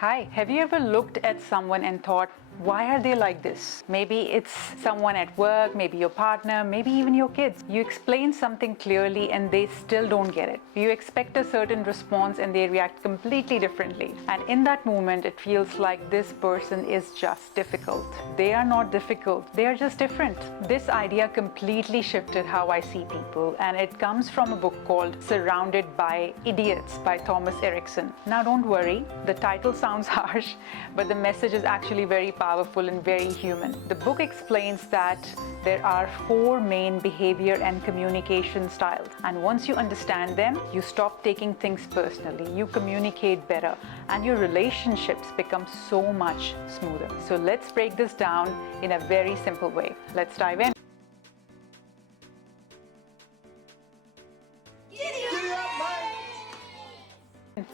Hi, have you ever looked at someone and thought, why are they like this? Maybe it's someone at work, maybe your partner, maybe even your kids. You explain something clearly and they still don't get it. You expect a certain response and they react completely differently. And in that moment, it feels like this person is just difficult. They are not difficult, they are just different. This idea completely shifted how I see people, and it comes from a book called Surrounded by Idiots by Thomas Erikson. Now don't worry, the title sounds harsh, but the message is actually very powerful and very human. The book explains that there are 4 main behavior and communication styles, and once you understand them, you stop taking things personally, you communicate better, and your relationships become so much smoother. So let's break this down in a very simple way. Let's dive in.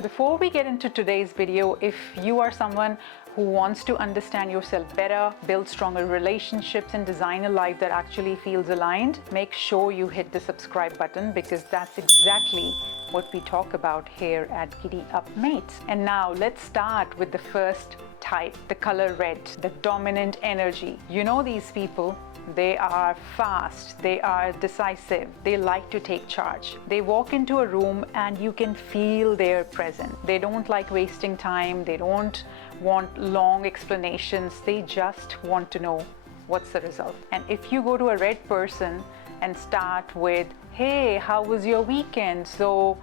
Before we get into today's video, if you are someone who wants to understand yourself better, build stronger relationships, and design a life that actually feels aligned, make sure you hit the subscribe button, because that's exactly what we talk about here at Giddy Up Mates. And now let's start with the first type, the color red, the dominant energy. You know these people. They are fast, they are decisive, they like to take charge. They walk into a room and you can feel their presence. They don't like wasting time, they don't want long explanations, they just want to know what's the result. And if you go to a red person and start with, hey, how was your weekend? So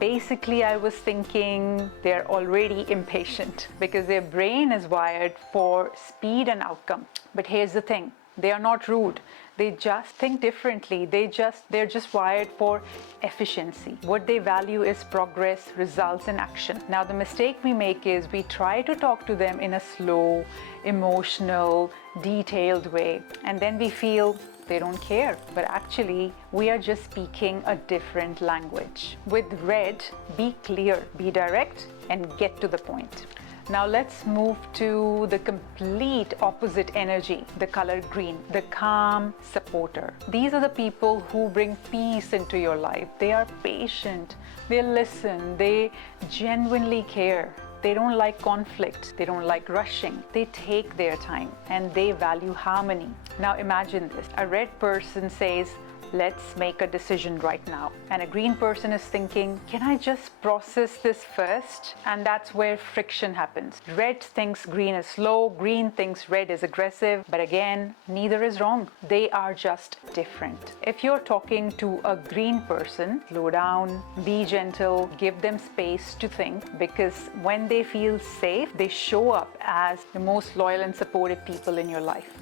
basically I was thinking, they're already impatient because their brain is wired for speed and outcome. But here's the thing. They are not rude. They just think differently. They're just wired for efficiency. What they value is progress, results, and action. Now, the mistake we make is we try to talk to them in a slow, emotional, detailed way, and then we feel they don't care. But actually, we are just speaking a different language. With red, be clear, be direct, and get to the point. Now let's move to the complete opposite energy, the color green, the calm supporter. These are the people who bring peace into your life. They are patient, they listen, they genuinely care. They don't like conflict, they don't like rushing, they take their time, and they value harmony. Now imagine this, a red person says, let's make a decision right now. And a green person is thinking, can I just process this first? And that's where friction happens. Red thinks green is slow, green thinks red is aggressive. But again, neither is wrong. They are just different. If you're talking to a green person, slow down, be gentle, give them space to think, because when they feel safe, they show up as the most loyal and supportive people in your life.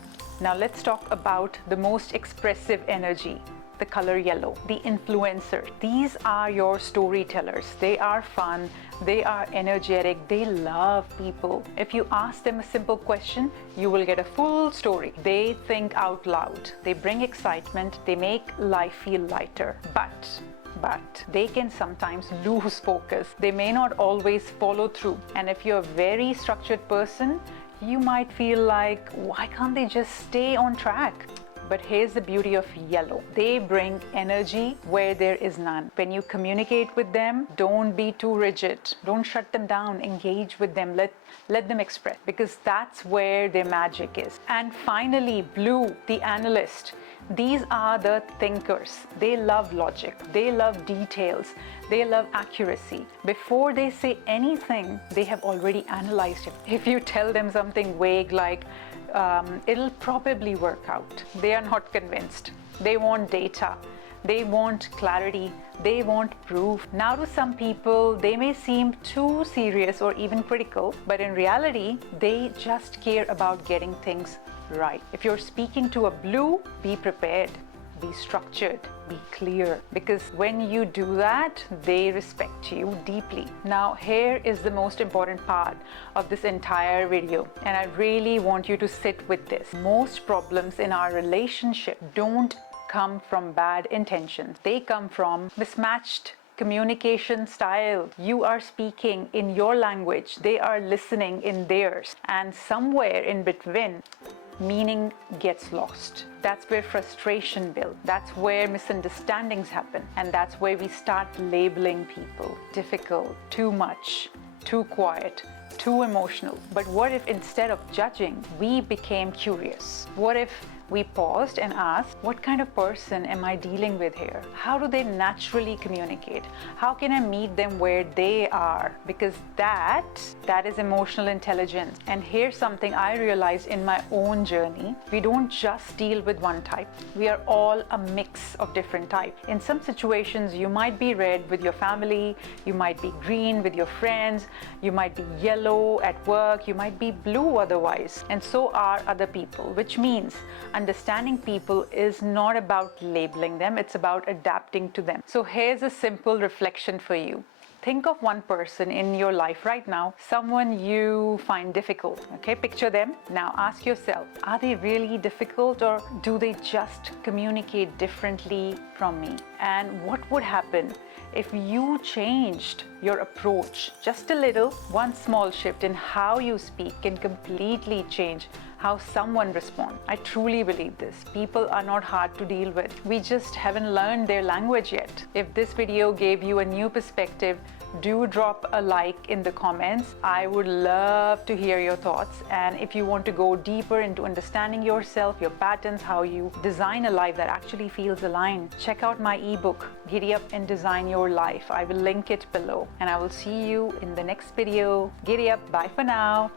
Now let's talk about the most expressive energy, the color yellow, the influencer. These are your storytellers. They are fun, they are energetic, they love people. If you ask them a simple question, you will get a full story. They think out loud, they bring excitement, they make life feel lighter. But they can sometimes lose focus. They may not always follow through. And if you're a very structured person, you might feel like, why can't they just stay on track? But here's the beauty of yellow. They bring energy where there is none. When you communicate with them, don't be too rigid. Don't shut them down. Engage with them. Let them express, because that's where their magic is. And finally, blue, the analyst. These are the thinkers. They love logic. They love details. They love accuracy. Before they say anything, they have already analyzed it. If you tell them something vague like, it'll probably work out, they are not convinced. They want data. They want clarity. They want proof. Now, to some people, they may seem too serious or even critical, but in reality, they just care about getting things right. If you're speaking to a blue, be prepared, be structured, be clear, because when you do that, they respect you deeply. Now, here is the most important part of this entire video, and I really want you to sit with this. Most problems in our relationship don't come from bad intentions. They come from mismatched communication style. You are speaking in your language, they are listening in theirs, and somewhere in between, meaning gets lost. That's where frustration builds. That's where misunderstandings happen. And that's where we start labeling people difficult, too much, too quiet, too emotional. But what if instead of judging, we became curious? What if we paused and asked, what kind of person am I dealing with here? How do they naturally communicate? How can I meet them where they are? Because that is emotional intelligence. And here's something I realized in my own journey. We don't just deal with one type. We are all a mix of different types. In some situations, you might be red with your family, you might be green with your friends, you might be yellow at work, you might be blue otherwise. And so are other people, which means understanding people is not about labeling them, it's about adapting to them. So here's a simple reflection for you. Think of one person in your life right now, someone you find difficult. Okay, picture them. Now ask yourself, are they really difficult, or do they just communicate differently from me? And what would happen if you changed your approach just a little? One small shift in how you speak can completely change how someone responds. I truly believe this. People are not hard to deal with. We just haven't learned their language yet. If this video gave you a new perspective, do drop a like in the comments. I would love to hear your thoughts. And if you want to go deeper into understanding yourself, your patterns, how you design a life that actually feels aligned, check out my ebook, Giddy Up and Design Your Life. I will link it below. And I will see you in the next video. Giddy up. Bye for now.